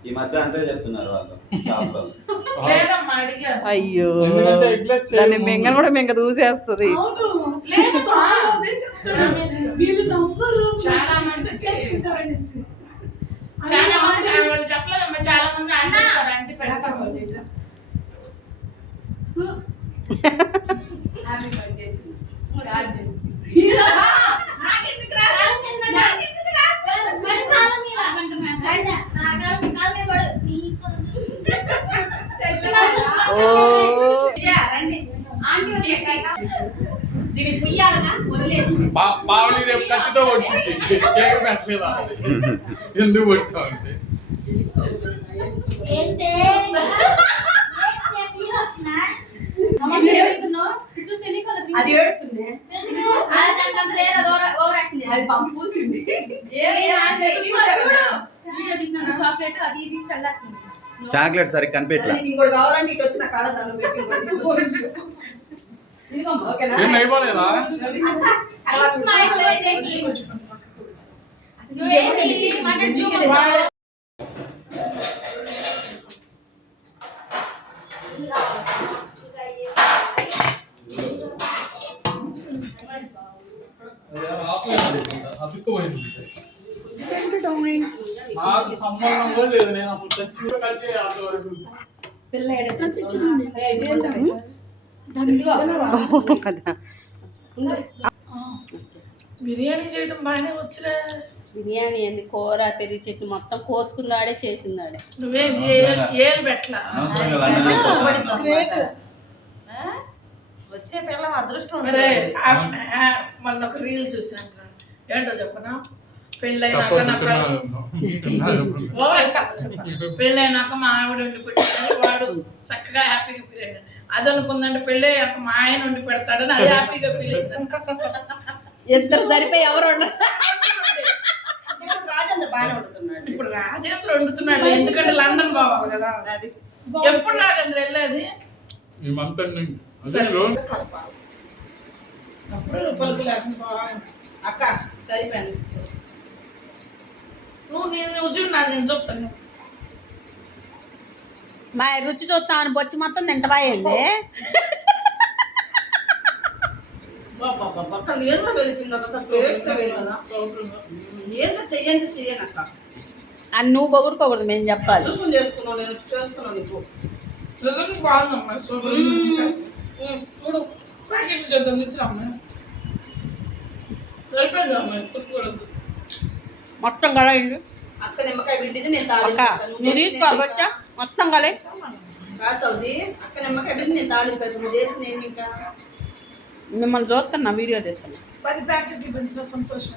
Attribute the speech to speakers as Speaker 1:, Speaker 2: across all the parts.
Speaker 1: ఈ మధ్య అంతే చెప్తున్నారు వాళ్ళు షాప్లో
Speaker 2: లేదమ్మా అడిగా
Speaker 3: అయ్యో దాన్ని మింగ కూడా మింగ దూసేస్తుంది.
Speaker 2: చాలా మంది చెప్పలేదమ్మా చాలా మంది అంటారు అంటే పెడతాము హ్యాపీ బర్త్డే
Speaker 3: ఓ
Speaker 4: దీనికి పుయ్యాలనా వదిలేసి
Speaker 5: పావని రేపు కత్తితో వచ్చింది కేక్ పెట్టలేదా ఎందుకు వచ్చావు అంటే
Speaker 2: చాక్లెట్ అది ఇది చల్లారుతుంది
Speaker 1: చాక్లెట్ సరిగ్గా కనిపెట్టలే.
Speaker 2: చూపిస్తావు
Speaker 5: నాకు సంబంధం కూడా లేదు నేను అసలు టచ్ కూడా కలిసి అంతవరకు
Speaker 4: పిల్ల ఏడుస్తుంది. ఏ, ఇదేంటది? ఇదిగో.
Speaker 3: కదా
Speaker 2: బిర్యానీ చేయడం బాగానే వచ్చురా
Speaker 3: బిర్యానీ ఏంది కూర పెరిగి చెట్టు మొత్తం కోసుకుందాడే చేసిందాడే
Speaker 2: నువ్వేం ఏం పెట్టలా
Speaker 1: అనవసరంగా లండన్ వెళ్ళిపోతున్నాను.
Speaker 4: గ్రేట్.
Speaker 3: వచ్చే పిల్ల అదృష్టం
Speaker 2: మొన్న ఒక రీల్ చూసాను. ఏంటో చెప్పనా? పెళ్ళైనాక పెళ్ళైనాక మా ఆవిడ వండి పెట్టాడు వాడు చక్కగా హ్యాపీగా ఫీల్ అయ్యాడు. అది అనుకుందంటే పెళ్ళయ్యాక మా ఆయన వండి పెడతాడని అది హ్యాపీగా ఫీల్ అయిందంట.
Speaker 3: ఇద్దరు సరిపోయి ఎవరు
Speaker 4: రాజేంద్ర బాగానే వండుతున్నాడు.
Speaker 2: ఇప్పుడు రాజేంద్ర వండుతున్నాడు ఎందుకంటే లండన్ పోవాలి కదా. ఎప్పుడు రాజేంద్ర వెళ్ళేది?
Speaker 5: ఈ మంత్ ఎండింగ్ అదే లోన్.
Speaker 2: అప్పుడు పలుకు లేకుండా బాగుంది.
Speaker 4: అక్క
Speaker 2: నువ్వు నేను నువ్వు చూడు నాకు నేను చెప్తాను
Speaker 3: మా రుచి చూస్తామని బొచ్చి మొత్తం
Speaker 4: అక్క.
Speaker 3: అని నువ్వు పొగుడుకోకూడదు మేము చెప్పాలి.
Speaker 2: చూడు
Speaker 3: మొత్తం కలయండి
Speaker 4: అక్క నిమ్మకాయ పిండిది నేను.
Speaker 3: నువ్వు మొత్తం కలే.
Speaker 4: కాదు సౌజీ అక్క నిమ్మకాయ పిండి నేను తాళింపేసాను నువ్వు చేసి నేను ఇంకా
Speaker 3: మిమ్మల్ని చూస్తున్నా వీడియో తెస్తున్నా
Speaker 2: పది సంతోషం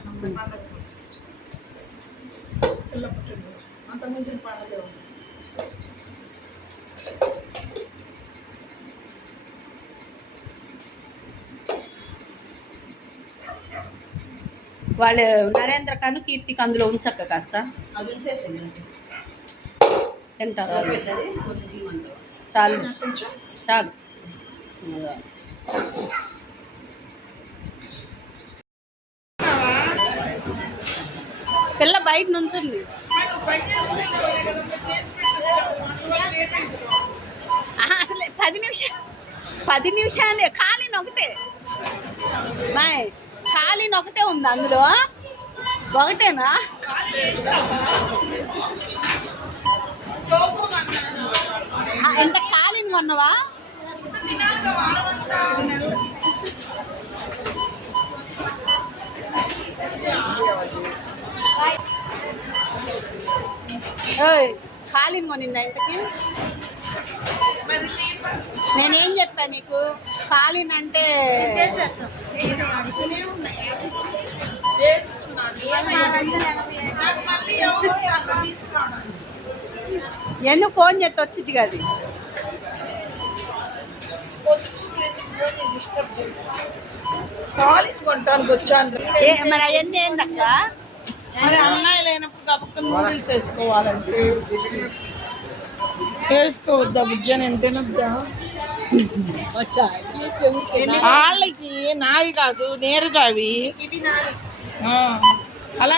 Speaker 2: పిల్ల పుట్టింది అంత మించిన పండుగ
Speaker 3: వాళ్ళు నరేంద్ర కను కీర్తికి అందులో ఉంచక్క కాస్త.
Speaker 4: అది ఉంచేసింది
Speaker 3: తింటారు చాలు చాలు. పిల్ల బయట నుంచుంది. ఆహా, అసలు పది నిమిషాలు పది నిమిషాలే ఖాళీ ఒకటే బాయ్. ఖాళీని ఒకటే ఉంది అందులో. ఒకటేనా? ఇంత ఖాళీని కొన్నావా ఏయ్, ఖాళీని కొనిందా ఇంతకీ? నేనేం చెప్పా నీకు? ఖాళీని అంటే ఎందుకు ఫోన్ చేస్తే వచ్చింది కదా
Speaker 2: కాలి కొనడానికి వచ్చాను.
Speaker 3: మరి అవన్నీ ఏందక్క?
Speaker 2: మరి అమ్మాయి లేనప్పుడు గబక్క నూడిల్స్ వేసుకోవాలంటే. వేసుకోవద్దా? బుజ్జని ఎంత తినొద్దా? వాళ్ళకి నాయి కాదు
Speaker 3: నావి
Speaker 2: ఆ, అలా